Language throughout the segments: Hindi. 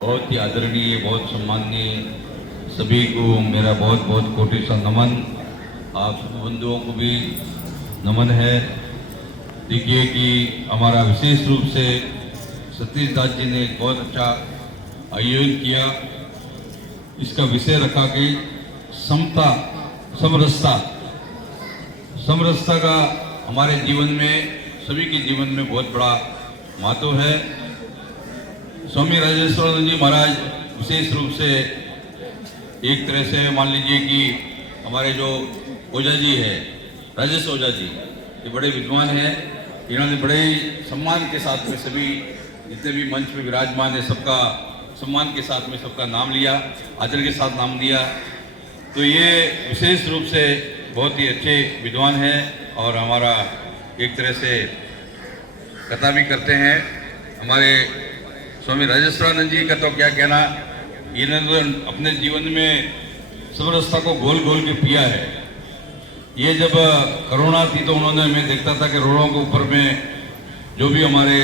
बहुत ही आदरणीय, बहुत सम्माननीय सभी को मेरा बहुत बहुत कोटि सा नमन। आप सब बंधुओं को भी नमन है। देखिए कि हमारा विशेष रूप से सतीश दास जी ने बहुत अच्छा आयोजन किया। इसका विषय रखा कि समता समरसता। समरसता का हमारे जीवन में, सभी के जीवन में बहुत बड़ा महत्व है। स्वामी राजेश्वरानंद जी महाराज विशेष रूप से एक तरह से मान लीजिए कि हमारे जो ओझा जी है, राजेश ओझा जी, ये बड़े विद्वान हैं। इन्होंने बड़े ही सम्मान के साथ में सभी जितने भी मंच में विराजमान है सबका सम्मान के साथ में सबका नाम लिया, आदर के साथ नाम दिया। तो ये विशेष रूप से बहुत ही अच्छे विद्वान हैं और हमारा एक तरह से कथा भी करते हैं। हमारे स्वामी राजेश्वरानंद जी का तो क्या कहना, इन्होंने अपने जीवन में समरसता को घोल घोल के पिया है। ये जब कोरोना थी तो उन्होंने, मैं देखता था कि रोडों के ऊपर में जो भी हमारे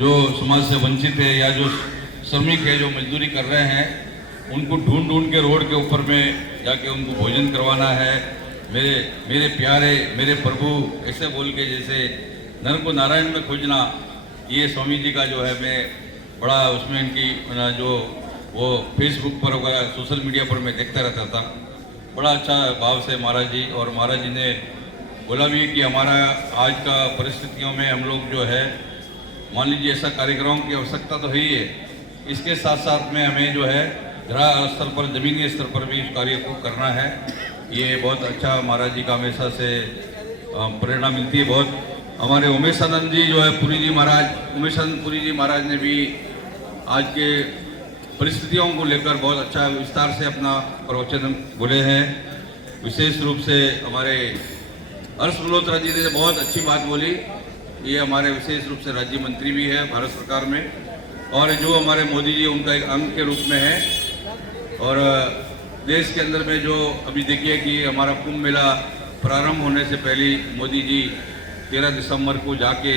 जो समाज से वंचित है या जो श्रमिक है जो मजदूरी कर रहे हैं, उनको ढूंढ ढूंढ के रोड के ऊपर में जाके उनको भोजन करवाना है। मेरे प्यारे मेरे प्रभु ऐसे बोल के, जैसे नर को नारायण में खोजना, ये स्वामी जी का जो है मैं बड़ा उसमें इनकी जो वो फेसबुक पर वगैरह सोशल मीडिया पर मैं देखता रहता था। बड़ा अच्छा भाव से महाराज जी, और महाराज जी ने बोला भी कि हमारा आज का परिस्थितियों में हम लोग जो है, मान लीजिए ऐसा कार्यक्रम की आवश्यकता तो है ही है, इसके साथ साथ में हमें जो है धरा स्तर पर, जमीनी स्तर पर भी इस कार्य को करना है। ये बहुत अच्छा महाराज जी का हमेशा से प्रेरणा मिलती है बहुत। हमारे उमेशानंद जी जो है पुरी जी महाराज, उमेशानंद पुरी जी महाराज ने भी आज के परिस्थितियों को लेकर बहुत अच्छा विस्तार से अपना प्रवचन बोले हैं। विशेष रूप से हमारे हर्ष मल्होत्रा जी ने बहुत अच्छी बात बोली। ये हमारे विशेष रूप से राज्य मंत्री भी है भारत सरकार में, और जो हमारे मोदी जी उनका एक अंग के रूप में है। और देश के अंदर में जो अभी देखिए कि हमारा कुंभ मेला प्रारंभ होने से पहले मोदी जी 13 दिसंबर को जाके,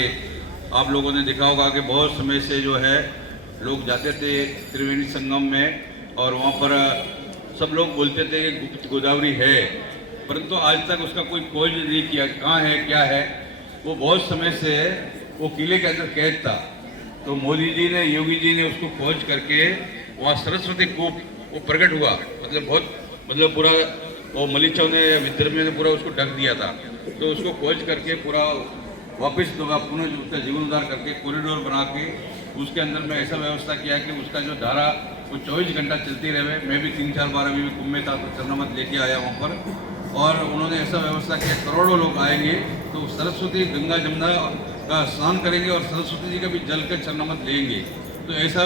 आप लोगों ने देखा होगा कि बहुत समय से जो है लोग जाते थे त्रिवेणी संगम में, और वहाँ पर सब लोग बोलते थे कि गुप्त गोदावरी है, परंतु आज तक उसका कोई खोज नहीं किया, कहाँ है क्या है। वो बहुत समय से वो किले के अंदर कैद था, तो मोदी जी ने, योगी जी ने उसको खोज करके वहाँ सरस्वती कूप वो प्रकट हुआ। मतलब पूरा वो मलिचों ने, विद्रोहियों ने पूरा उसको ढक दिया था, तो उसको खोज करके पूरा वापस पुनः उसका जीर्णोद्धार करके कॉरिडोर बना के उसके अंदर में ऐसा व्यवस्था किया कि उसका जो धारा वो 24 घंटा चलती रहे। मैं भी 3-4 बार अभी भी कुंभ में था तो चरणामत लेके आया वहाँ पर, और उन्होंने ऐसा व्यवस्था किया करोड़ों लोग आएंगे तो सरस्वती गंगा जमुना का स्नान करेंगे और सरस्वती जी का भी जल कर चरणामत लेंगे। तो ऐसा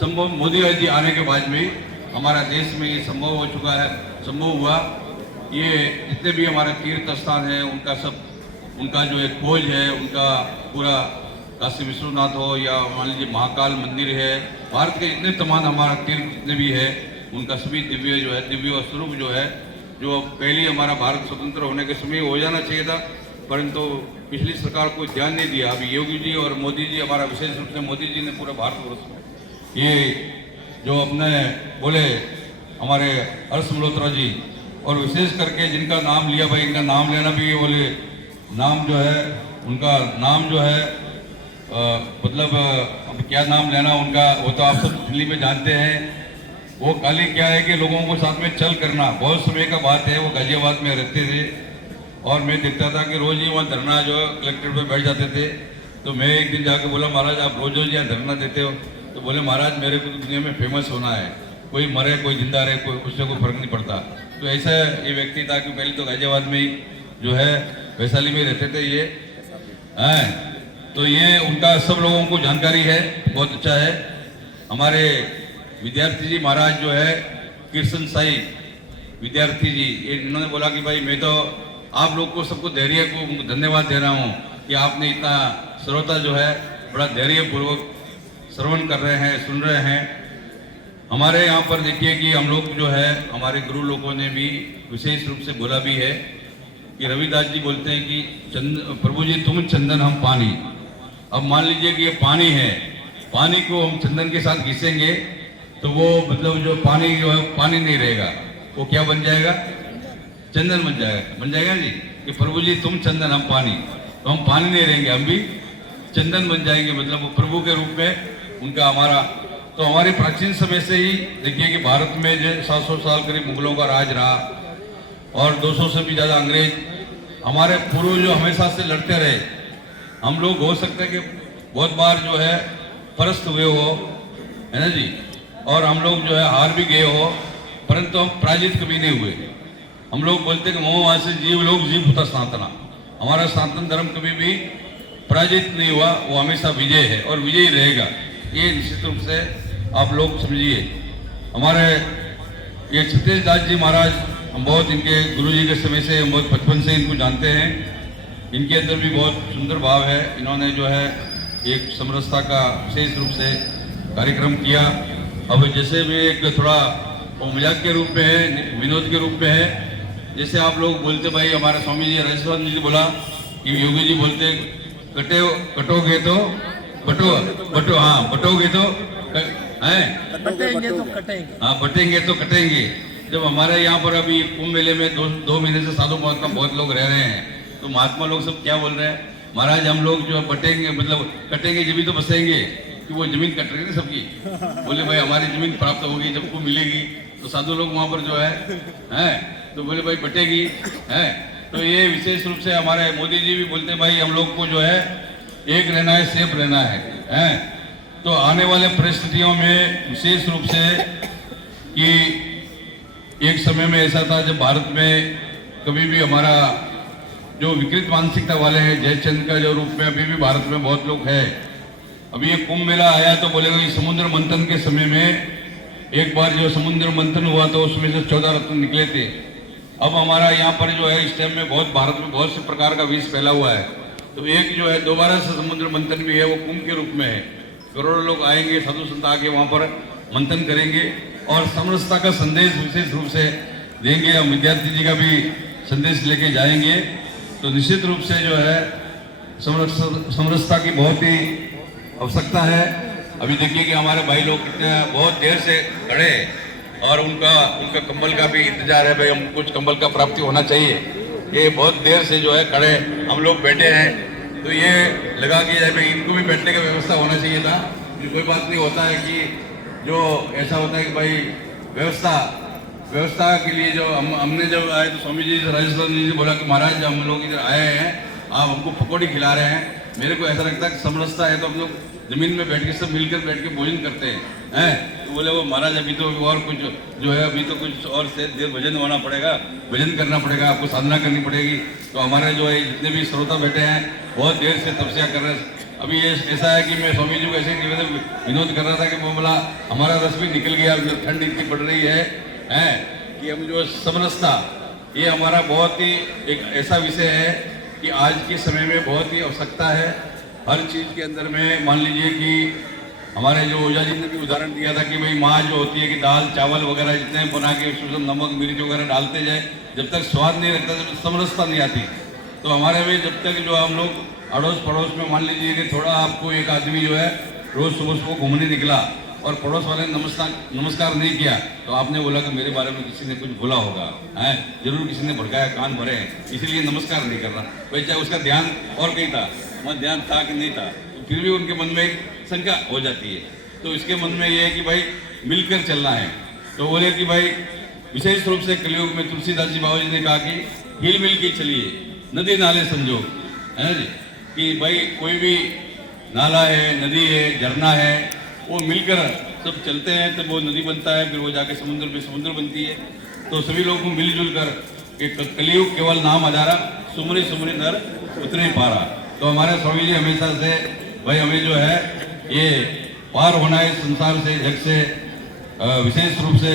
संभव मोदी जी आने के बाद में हमारा देश में ये संभव हो चुका है, संभव हुआ। ये जितने भी हमारे तीर्थ स्थान हैं उनका सब, उनका जो एक खोज है, उनका पूरा काशी विश्वनाथ हो या मान लीजिए महाकाल मंदिर है, भारत के इतने तमाम हमारा तीर्थ जितने भी है उनका सभी दिव्य जो है, दिव्य स्वरूप जो है, जो पहले हमारा भारत स्वतंत्र होने के समय हो जाना चाहिए था, परंतु पिछली सरकार को ध्यान नहीं दिया। अभी योगी जी और मोदी जी, हमारा विशेष रूप से मोदी जी ने पूरे भारतवर्ष में ये जो अपने बोले हमारे हर्ष मल्होत्रा जी, और विशेष करके जिनका नाम लिया भाई, इनका नाम लेना भी बोले, नाम जो है उनका नाम जो है मतलब अब क्या नाम लेना उनका, वो तो आप सब दिल्ली में जानते हैं। वो खाली क्या है कि लोगों को साथ में चल करना, बहुत समय का बात है। वो गाजियाबाद में रहते थे और मैं देखता था कि रोज ही वहाँ धरना जो कलेक्ट्रेट पे बैठ जाते थे। तो मैं एक दिन जाके बोला, महाराज आप रोज रोज यहाँ धरना देते हो? तो बोले, महाराज मेरे को तो दुनिया में फेमस होना है, कोई मरे कोई जिंदा रहे, कोई उससे कोई फर्क नहीं पड़ता। तो ऐसा ये व्यक्ति था कि पहले तो गाजियाबाद में ही जो है वैशाली में रहते थे ये हैं। तो ये उनका सब लोगों को जानकारी है, बहुत अच्छा है। हमारे विद्यार्थी जी महाराज जो है कृष्ण साई विद्यार्थी जी, इन्होंने बोला कि भाई मैं तो आप लोग को सबको धैर्य को धन्यवाद दे रहा हूँ कि आपने इतना श्रोता जो है बड़ा धैर्यपूर्वक श्रवण कर रहे हैं, सुन रहे हैं। हमारे यहाँ पर देखिए कि हम लोग जो है, हमारे गुरु लोगों ने भी विशेष रूप से बोला भी है कि रविदास जी बोलते हैं कि प्रभु जी तुम चंदन हम पानी। अब मान लीजिए कि ये पानी है, पानी को हम चंदन के साथ घिसेंगे तो वो मतलब जो पानी जो है पानी नहीं रहेगा, वो क्या बन जाएगा? चंदन बन जाएगा जी। कि प्रभु जी तुम चंदन हम पानी, तो हम पानी नहीं रहेंगे, हम भी चंदन बन जाएंगे, मतलब वो प्रभु के रूप में उनका हमारा। तो हमारे प्राचीन समय से ही देखिए कि भारत में जो 700 साल करीब मुगलों का राज रहा और 200 से भी ज़्यादा अंग्रेज हमारे पूर्वज जो हमेशा से लड़ते रहे। हम लोग हो सकता है कि बहुत बार जो है परास्त हुए हो, है ना जी, और हम लोग जो है हार भी गए हो, परंतु हम पराजित कभी नहीं हुए। हम लोग बोलते कि मोहवासी जीव लोग जीव होता सनातना, हमारा सनातन धर्म कभी भी पराजित नहीं हुआ, वो हमेशा विजय है और विजयी रहेगा, ये निश्चित रूप से आप लोग समझिए। हमारे ये छत्तीस दास जी महाराज, हम बहुत इनके गुरु जी के समय से, हम बहुत बचपन से इनको जानते हैं। इनके अंदर भी बहुत सुंदर भाव है। इन्होंने जो है एक समरसता का विशेष रूप से कार्यक्रम किया। अब जैसे भी एक थोड़ा मजाक के रूप में है, विनोद के रूप में है, जैसे आप लोग बोलते भाई, हमारे स्वामी जी राजस्थान जी बोला कि योगी जी बोलते कटोगे तो बटो, हाँ बटोगे तो बटेंगे तो कटेंगे, हाँ बटेंगे तो कटेंगे। जब हमारे यहाँ पर अभी कुंभ मेले में दो महीने से साधु महात्मा बहुत लोग रह रहे हैं, तो महात्मा लोग सब क्या बोल रहे हैं, महाराज हम लोग जो बटेंगे मतलब कटेंगे जब भी तो बसेंगे, कि वो जमीन कट रही है सबकी। बोले भाई हमारी जमीन प्राप्त होगी, जब को मिलेगी तो साधु लोग वहाँ पर जो है तो बोले भाई बटेगी है। तो ये विशेष रूप से हमारे मोदी जी भी बोलते हैं भाई हम लोग को जो है एक रहना है, सेफ रहना है। तो आने वाले परिस्थितियों में विशेष रूप से कि एक समय में ऐसा था जब भारत में कभी भी हमारा जो विकृत मानसिकता वाले हैं, जयचंद का जो रूप में अभी भी भारत में बहुत लोग हैं। अभी ये कुंभ मेला आया तो बोलेगा कि समुद्र मंथन के समय में एक बार जो समुद्र मंथन हुआ तो उसमें से 14 रत्न निकले थे। अब हमारा यहाँ पर जो है इस टाइम में बहुत भारत में बहुत से प्रकार का विष फैला हुआ है। तो एक जो है दोबारा से समुद्र मंथन भी है, वो कुंभ के रूप में है। करोड़ों लोग आएंगे, साधु संत आके वहाँ पर मंथन करेंगे और समरसता का संदेश विशेष रूप से देंगे। हम विद्यार्थी जी का भी संदेश लेके जाएंगे। तो निश्चित रूप से जो है समरसता की बहुत ही आवश्यकता है। अभी देखिए कि हमारे भाई लोग कितने बहुत देर से खड़े और उनका कंबल का भी इंतजार है, भाई हम कुछ कंबल का प्राप्ति होना चाहिए। ये बहुत देर से जो है खड़े हम लोग बैठे हैं, तो ये लगा कि भाई इनको भी बैठने का व्यवस्था होना चाहिए था। कोई बात नहीं, होता है कि जो ऐसा होता है कि भाई व्यवस्था के लिए जो हमने जब आए तो स्वामी जी राजस्थान जी ने बोला कि महाराज हम लोग इधर आए हैं, आप हमको पकौड़ी खिला रहे हैं। मेरे को ऐसा लगता है कि समरसता है तो हम लोग जमीन में बैठ के सब मिलकर बैठ के भोजन करते हैं। तो बोले वो महाराज अभी तो और कुछ जो है, अभी तो कुछ और से देर भजन होना पड़ेगा, भजन करना पड़ेगा, आपको साधना करनी पड़ेगी। तो हमारे जो है जितने भी श्रोता बैठे हैं बहुत देर से तपस्या कर रहे हैं। अभी ये ऐसा है कि मैं स्वामी जी को ऐसे विनोद कर रहा था कि वो बोला हमारा रस भी निकल गया, ठंड इतनी पड़ रही है कि हम जो समरसता, ये हमारा बहुत ही एक ऐसा विषय है कि आज के समय में बहुत ही आवश्यकता है हर चीज़ के अंदर में। मान लीजिए कि हमारे जो ओझा जी ने भी उदाहरण दिया था कि भाई माँ जो होती है कि दाल चावल वगैरह जितने बना के उसमें नमक मिर्च वगैरह डालते जाए, जब तक स्वाद नहीं लगता जब समरसता नहीं आती। तो हमारे में जब तक जो हम लोग अड़ोस पड़ोस में मान लीजिए कि थोड़ा आपको एक आदमी जो है रोज़ सुबह सुबह घूमने निकला और पड़ोस वाले ने नमस्कार नहीं किया, तो आपने बोला कि मेरे बारे में किसी ने कुछ बोला होगा, जरूर किसी ने भड़काया, कान भरे हैं, इसीलिए नमस्कार नहीं कर रहा। भाई चाहे उसका ध्यान और कहीं था, वहाँ ध्यान था कि नहीं था, तो फिर भी उनके मन में एक शंका हो जाती है। तो इसके मन में ये है कि भाई मिलकर चलना है। तो बोले कि भाई विशेष रूप से कलयुग में तुलसीदास जी बाबा जी ने कहा कि हिल मिल के चलिए, नदी नाले संजोग, है ना जी, कि भाई कोई भी नाला है, नदी है, झरना है, वो मिलकर सब चलते हैं तो वो नदी बनता है, फिर वो जाके समुद्र पे समुद्र बनती है। तो सभी लोग को मिलजुल कर कलयुग केवल नाम अधारा, सुमरी सुमरी नर उतरे पारा। तो हमारे स्वामी जी हमेशा से भाई हमें जो है ये पार होना है संसार से, जग से, विशेष रूप से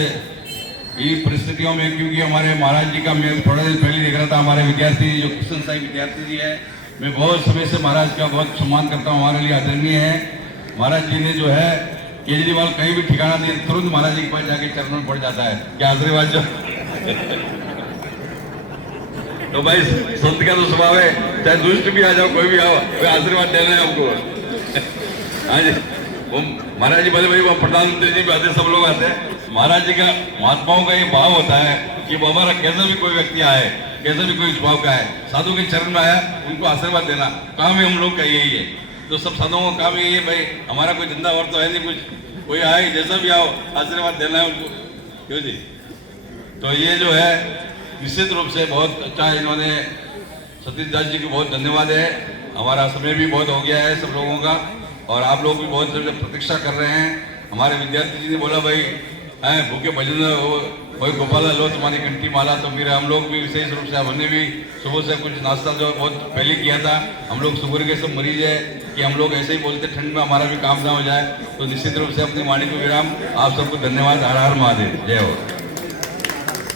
ये परिस्थितियों में, क्योंकि हमारे महाराज जी का मैं थोड़ा दिन पहले देख रहा था, हमारे विद्यार्थी जो कृष्ण साई विद्यार्थी जी है, मैं बहुत समय से महाराज का बहुत सम्मान करता हूँ, हमारे लिए आदरणीय है। महाराज जी ने जो है केजरीवाल कहीं भी ठिकाना दिए तुरंत महाराज जी के पास जाके चरणों में पड़ जाता है, क्या आशीर्वाद जो तो भाई संत का तो स्वभाव है, चाहे दुष्ट भी आ जाओ कोई भी आओ, वे आशीर्वाद देना है हमको। हाँ जी, वो महाराज जी बोले भाई वो प्रधानमंत्री जी भी आते, सब लोग आते हैं। महाराज जी का, महात्माओं का ये भाव होता है कि वो हमारा कैसा भी कोई व्यक्ति आए, कैसा भी कोई स्वभाव का है, साधु के चरण में आया उनको आशीर्वाद देना काम ही हम लोग का यही है। तो सब साधुओं का काम यही है भाई, हमारा कोई धंधा और तो है नहीं कुछ, कोई आए जैसा भी आओ आशीर्वाद देना है उनको, क्यों जी। तो ये जो है निश्चित रूप से बहुत अच्छा है। इन्होंने सतीश दास जी को बहुत धन्यवाद है। हमारा समय भी बहुत हो गया है सब लोगों का, और आप लोग भी बहुत प्रतीक्षा कर रहे हैं। हमारे विद्यार्थी जी ने बोला भाई हैं भूखे भजन कोई गोपाला लो तुम्हारी कंठी माला, तो फिर हम लोग भी विशेष रूप से हमने भी सुबह से कुछ नाश्ता जो बहुत पहले किया था। हम लोग शुगर के सब मरीज है कि हम लोग ऐसे ही बोलते ठंड में हमारा भी काम ना हो जाए, तो निश्चित रूप से अपनी वाणी को विराम। आप सबको धन्यवाद। हर हर महादेव, जय हो।